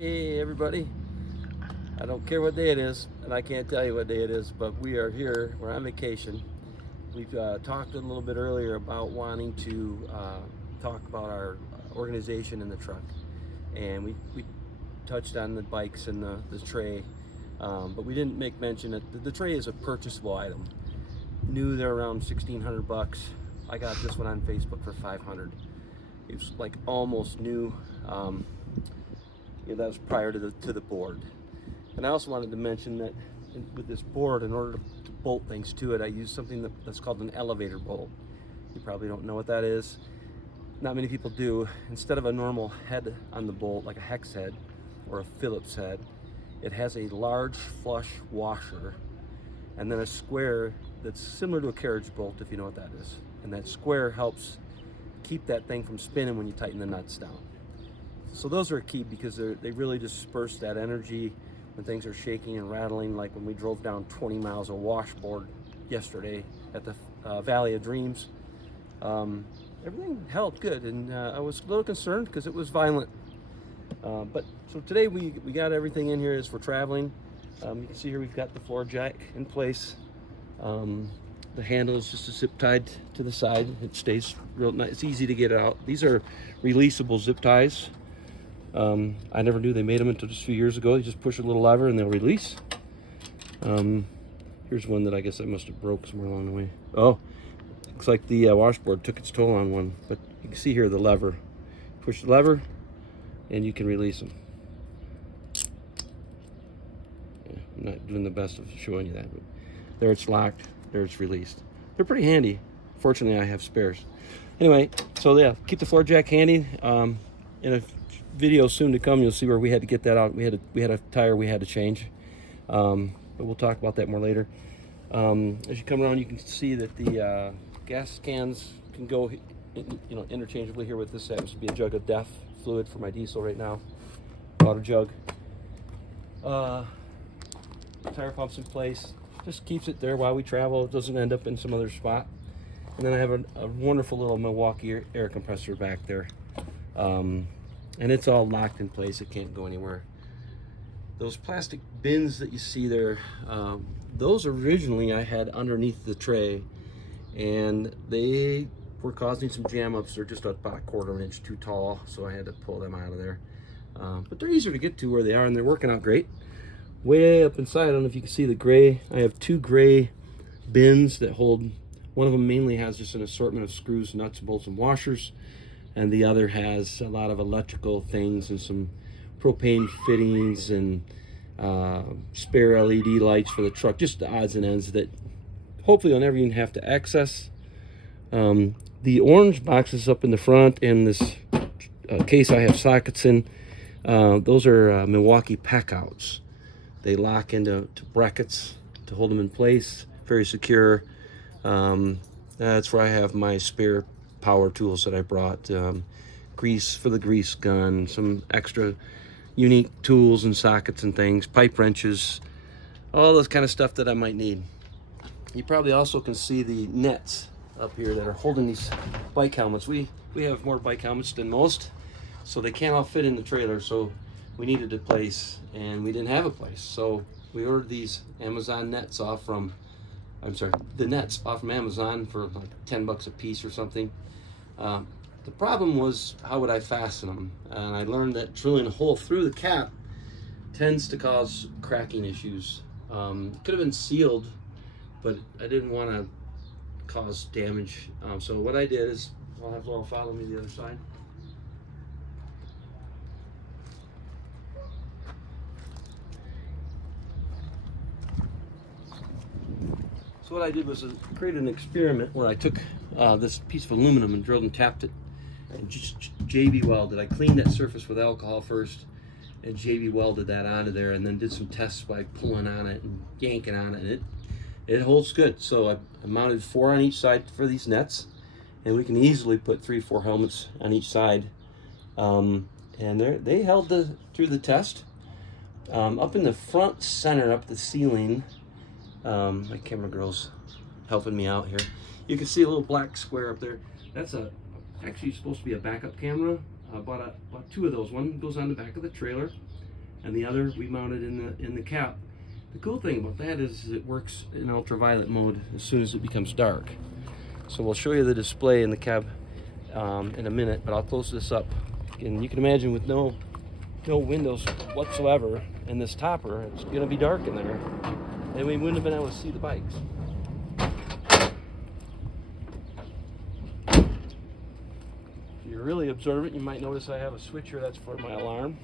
Hey everybody, I don't care what day it is, and I can't tell you what day it is, but we are here, we're on vacation. We've talked a little bit earlier about wanting to talk about our organization in the truck, and we touched on the bikes and the tray, but we didn't make mention that the tray is a purchasable item. New, they're around 1,600 bucks. I got this one on Facebook for 500. It was like almost new. That was prior to the board. And I also wanted to mention that with this board, in order to bolt things to it, I use something that's called an elevator bolt. You probably don't know what that is. Not many people do. Instead of a normal head on the bolt, like a hex head or a Phillips head, it has a large flush washer and then a square that's similar to a carriage bolt, if you know what that is. And that square helps keep that thing from spinning when you tighten the nuts down. So those are key because they really disperse that energy when things are shaking and rattling, like when we drove down 20 miles of washboard yesterday at the Valley of Dreams. Everything held good, and I was a little concerned because it was violent. But so today we got everything in here as we're traveling. You can see here we've got the floor jack in place. The handle is just a zip tied to the side. It stays real nice. It's easy to get out. These are releasable zip ties. I never knew they made them until just a few years ago. You just push a little lever and they'll release. Here's one that I guess I must have broke somewhere along the way. Oh, looks like the washboard took its toll on one. But you can see here the lever. Push the lever and you can release them. Yeah, I'm not doing the best of showing you that, but there it's locked, there it's released. They're pretty handy. Fortunately, I have spares. Anyway, so yeah, keep the floor jack handy. In a video soon to come, you'll see where we had to get that out. We had a tire we had to change, but we'll talk about that more later. As you come around, you can see that the gas cans can go interchangeably here with this. Happens to be a jug of DEF fluid for my diesel right now, water jug. Tire pump's in place, just keeps it there while we travel. It doesn't end up in some other spot. And then I have a wonderful little Milwaukee air compressor back there. And it's all locked in place. It can't go anywhere. Those plastic bins that you see there, those originally I had underneath the tray, and they were causing some jam ups. They're just about a quarter of an inch too tall, so I had to pull them out of there. But they're easier to get to where they are, and they're working out great. Way up inside, I don't know if you can see the gray. I have two gray bins that hold. One of them mainly has just an assortment of screws, nuts, bolts, and washers. And the other has a lot of electrical things and some propane fittings and spare LED lights for the truck, just the odds and ends that hopefully I'll never even have to access. The orange boxes up in the front and this case I have sockets in, those are Milwaukee pack outs. They lock into brackets to hold them in place, very secure. That's where I have my spare power tools that I brought, grease for the grease gun, some extra unique tools and sockets and things, pipe wrenches, all those kind of stuff that I might need. You probably also can see the nets up here that are holding these bike helmets. We have more bike helmets than most, so they can't all fit in the trailer, so we needed a place and we didn't have a place. So we ordered these Amazon nets off from, the nets off from Amazon for like 10 bucks a piece or something. The problem was, how would I fasten them? And I learned that drilling a hole through the cap tends to cause cracking issues. It could have been sealed, but I didn't want to cause damage. So what I did is, I'll have Laurel follow me to the other side. So what I did was create an experiment where I took this piece of aluminum and drilled and tapped it and just JB welded. I cleaned that surface with alcohol first and JB welded that onto there, and then did some tests by pulling on it and yanking on it, and it holds good. So I mounted 4 on each side for these nets, and we can easily put 3 or 4 helmets on each side. And they held through the test. Up in the front center, up the ceiling, my camera girl's helping me out here. You can see a little black square up there. That's actually supposed to be a backup camera. I bought 2 of those. One goes on the back of the trailer, and the other we mounted in the cap. The cool thing about that is it works in ultraviolet mode as soon as it becomes dark. So we'll show you the display in the cab in a minute, but I'll close this up. And you can imagine with no windows whatsoever in this topper, it's going to be dark in there, and we wouldn't have been able to see the bikes. If you're really observant, you might notice I have a switch here that's for my alarm.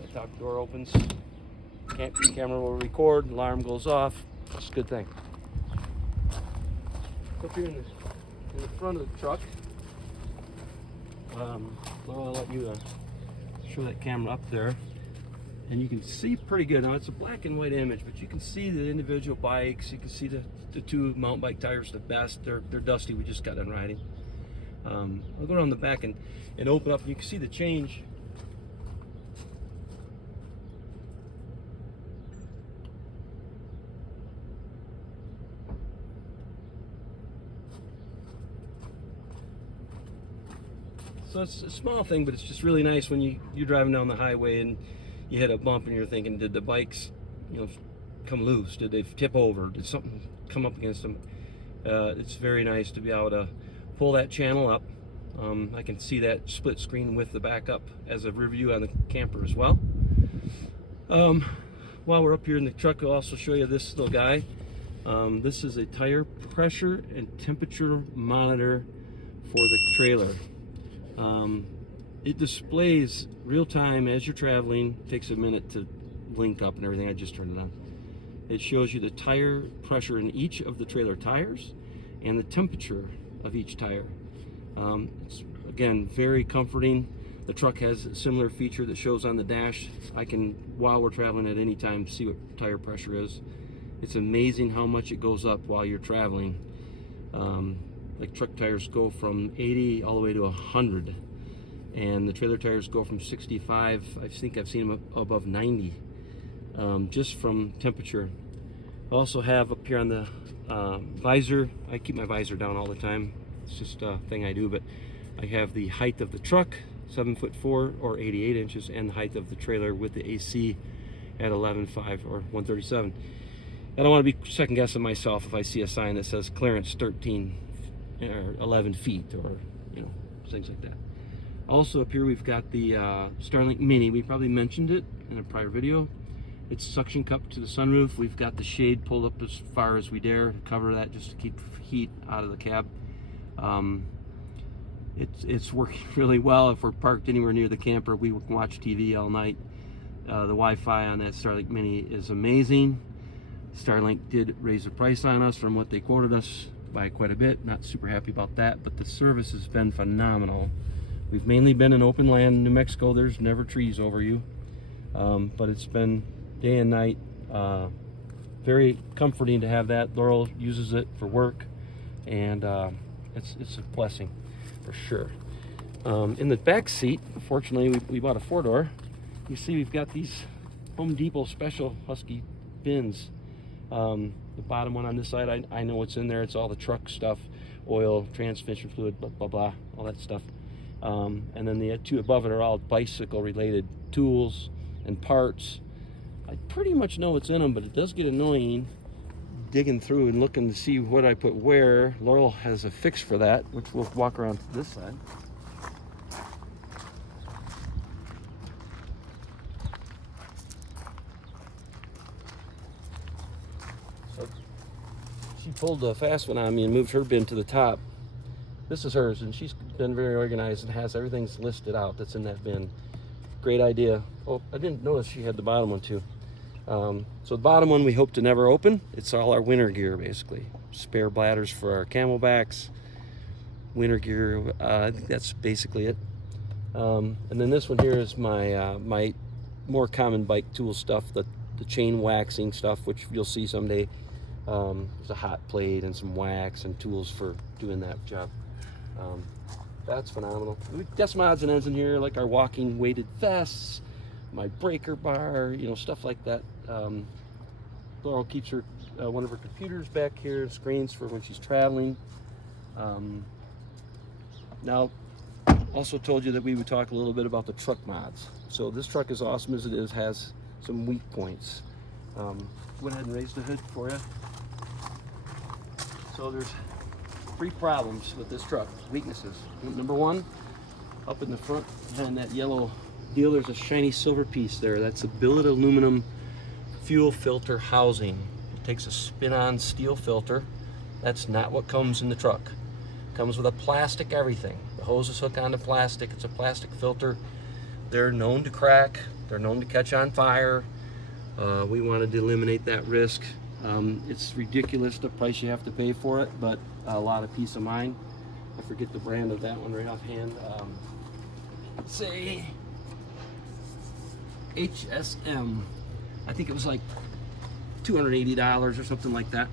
That top door opens. Camera will record, alarm goes off. It's a good thing. Up here in the front of the truck, well, I'll let you show that camera up there, and you can see pretty good. Now it's a black and white image, but you can see the individual bikes. You can see the two mountain bike tires the best. They're dusty. We just got done riding. I'll go around the back and open up, and you can see the change. So it's a small thing, but it's just really nice when you're driving down the highway and you hit a bump and you're thinking, did the bikes, come loose? Did they tip over? Did something come up against them? It's very nice to be able to pull that channel up. I can see that split screen with the backup as a rear view on the camper as well. While we're up here in the truck, I'll also show you this little guy. This is a tire pressure and temperature monitor for the trailer. It displays real time as you're traveling. It takes a minute to link up and everything. I just turned it on. It shows you the tire pressure in each of the trailer tires and the temperature of each tire. It's again very comforting. The truck has a similar feature that shows on the dash. I can, while we're traveling at any time, see what tire pressure is. It's amazing how much it goes up while you're traveling. Like truck tires go from 80 all the way to 100, and the trailer tires go from 65. I think I've seen them above 90, just from temperature. I also have up here on the visor. I keep my visor down all the time. It's just a thing I do, but I have the height of the truck, 7'4" or 88 inches, and the height of the trailer with the AC at 11.5 or 137. I don't want to be second guessing myself if I see a sign that says clearance 13 or 11 feet or things like that. Also up here we've got the Starlink Mini. We probably mentioned it in a prior video. It's suction cup to the sunroof. We've got the shade pulled up as far as we dare to cover that, just to keep heat out of the cab. It's working really well. If we're parked anywhere near the camper, we can watch TV all night. The Wi-Fi on that Starlink Mini is amazing. Starlink did raise the price on us from what they quoted us by quite a bit. Not super happy about that, but the service has been phenomenal. We've mainly been in open land in New Mexico. There's never trees over you, but it's been day and night. Very comforting to have that. Laurel uses it for work, and it's a blessing for sure. In the back seat, fortunately, we bought a 4-door. You see we've got these Home Depot special Husky bins. The bottom one on this side, I know what's in there. It's all the truck stuff, oil, transmission fluid, blah, blah, blah, all that stuff. And then the two above it are all bicycle-related tools and parts. I pretty much know what's in them, but it does get annoying digging through and looking to see what I put where. Laurel has a fix for that, which we'll walk around to this side. She pulled a fast one on me and moved her bin to the top. This is hers, and she's been very organized and has everything's listed out that's in that bin. Great idea. Oh, I didn't notice she had the bottom one too. So the bottom one we hope to never open. It's all our winter gear, basically. Spare bladders for our camelbacks, winter gear. I think that's basically it. And then this one here is my my more common bike tool stuff, the chain waxing stuff, which you'll see someday. There's a hot plate and some wax and tools for doing that job. That's phenomenal. We've got some odds and ends in here, like our walking weighted vests, my breaker bar, stuff like that. Laurel keeps her one of her computers back here, screens for when she's traveling. Now, also told you that we would talk a little bit about the truck mods. So this truck, as awesome as it is, has some weak points. Go ahead and raise the hood for you. So there's 3 problems with this truck, weaknesses. Number 1, up in the front behind that yellow deal, there's a shiny silver piece there. That's a billet aluminum fuel filter housing. It takes a spin-on steel filter. That's not what comes in the truck. It comes with a plastic everything. The hoses hook onto plastic. It's a plastic filter. They're known to crack. They're known to catch on fire. We wanted to eliminate that risk. It's ridiculous the price you have to pay for it, but a lot of peace of mind. I forget the brand of that one right offhand. Let's say HSM. I think it was like $280 or something like that.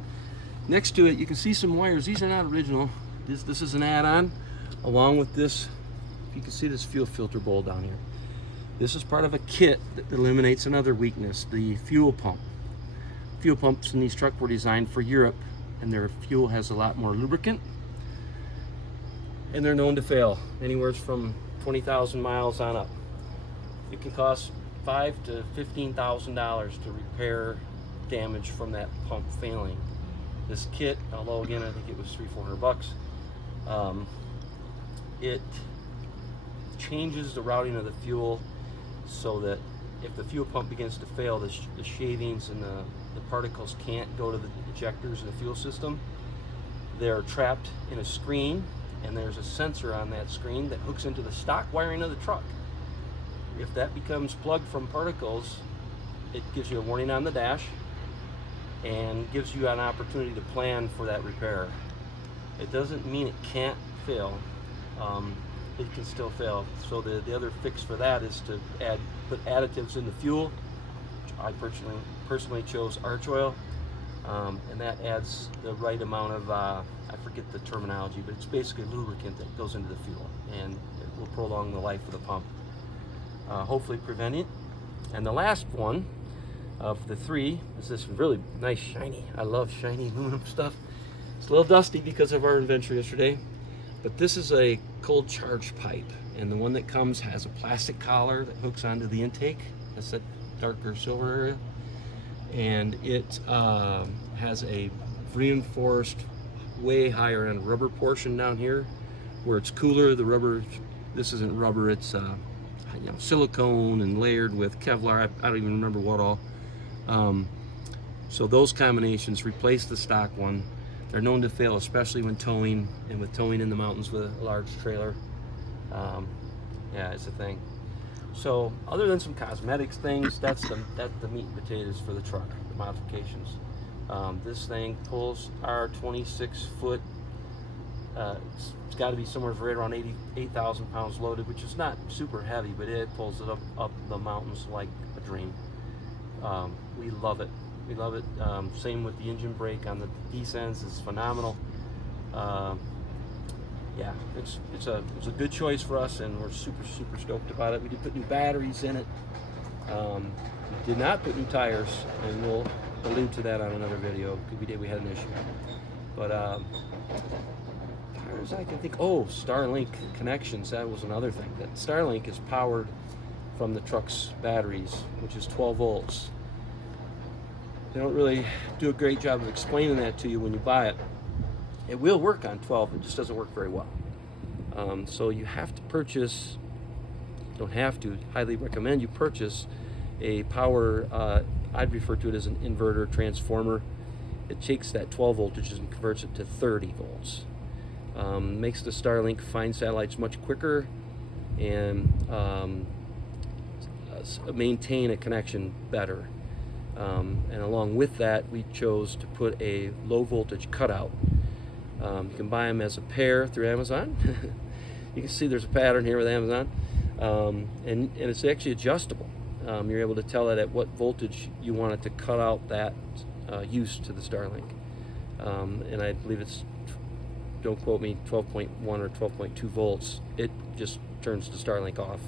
Next to it, you can see some wires. These are not original. This is an add-on, along with this. You can see this fuel filter bowl down here. This is part of a kit that eliminates another weakness, the fuel pump. Fuel pumps in these trucks were designed for Europe, and their fuel has a lot more lubricant, and they're known to fail anywhere from 20,000 miles on up. It can cost $5,000 to $15,000 to repair damage from that pump failing. This kit, although again I think it was $300-400, it changes the routing of the fuel so that if the fuel pump begins to fail, the shavings and the particles can't go to the ejectors in the fuel system. They're trapped in a screen, and there's a sensor on that screen that hooks into the stock wiring of the truck. If that becomes plugged from particles, it gives you a warning on the dash and gives you an opportunity to plan for that repair. It doesn't mean it can't fail. It can still fail. So the other fix for that is to put additives in the fuel. I personally chose arch oil, and that adds the right amount of, I forget the terminology, but it's basically lubricant that goes into the fuel, and it will prolong the life of the pump. Hopefully prevent it. And the last one of the 3 is this really nice shiny. I love shiny aluminum stuff. It's a little dusty because of our adventure yesterday, but this is a cold charge pipe, and the one that comes has a plastic collar that hooks onto the intake. That's that darker silver area, and it has a reinforced, way higher end rubber portion down here where it's cooler. The rubber, this isn't rubber, it's silicone and layered with Kevlar. I don't even remember what all. So those combinations replace the stock one. They're known to fail, especially when towing, and with towing in the mountains with a large trailer. Yeah, it's a thing. So other than some cosmetics things, that's the meat and potatoes for the truck, the modifications. This thing pulls our 26-foot, it's got to be somewhere right around 8,000 pounds loaded, which is not super heavy, but it pulls it up the mountains like a dream. We love it. We love it. Same with the engine brake on the descents is phenomenal. Yeah, it's a good choice for us, and we're super stoked about it. We did put new batteries in it. We did not put new tires, and we'll allude to that on another video because we had an issue. But tires, I can think. Oh, Starlink connections. That was another thing. That Starlink is powered from the truck's batteries, which is 12 volts. They don't really do a great job of explaining that to you when you buy it. It will work on 12, it just doesn't work very well. So you have to purchase, don't have to, highly recommend you purchase a power, I'd refer to it as an inverter transformer. It takes that 12 voltage and converts it to 30 volts. Makes the Starlink find satellites much quicker and maintain a connection better. And along with that, we chose to put a low voltage cutout. You can buy them as a pair through Amazon. You can see there's a pattern here with Amazon, and it's actually adjustable. You're able to tell it at what voltage you want it to cut out that use to the Starlink. And I believe it's, don't quote me, 12.1 or 12.2 volts. It just turns the Starlink off.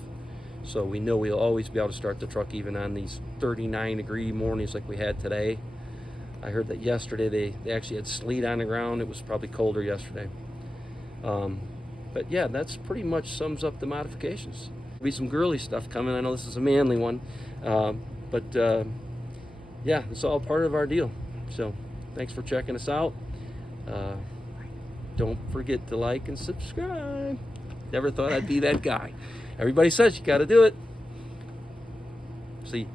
So we know we'll always be able to start the truck even on these 39-degree mornings like we had today. I heard that yesterday they actually had sleet on the ground. It was probably colder yesterday. But yeah, that's pretty much sums up the modifications. Be some girly stuff coming. I know this is a manly one, but yeah, it's all part of our deal. So thanks for checking us out. Don't forget to like and subscribe. Never thought I'd be that guy. Everybody says you got to do it. See.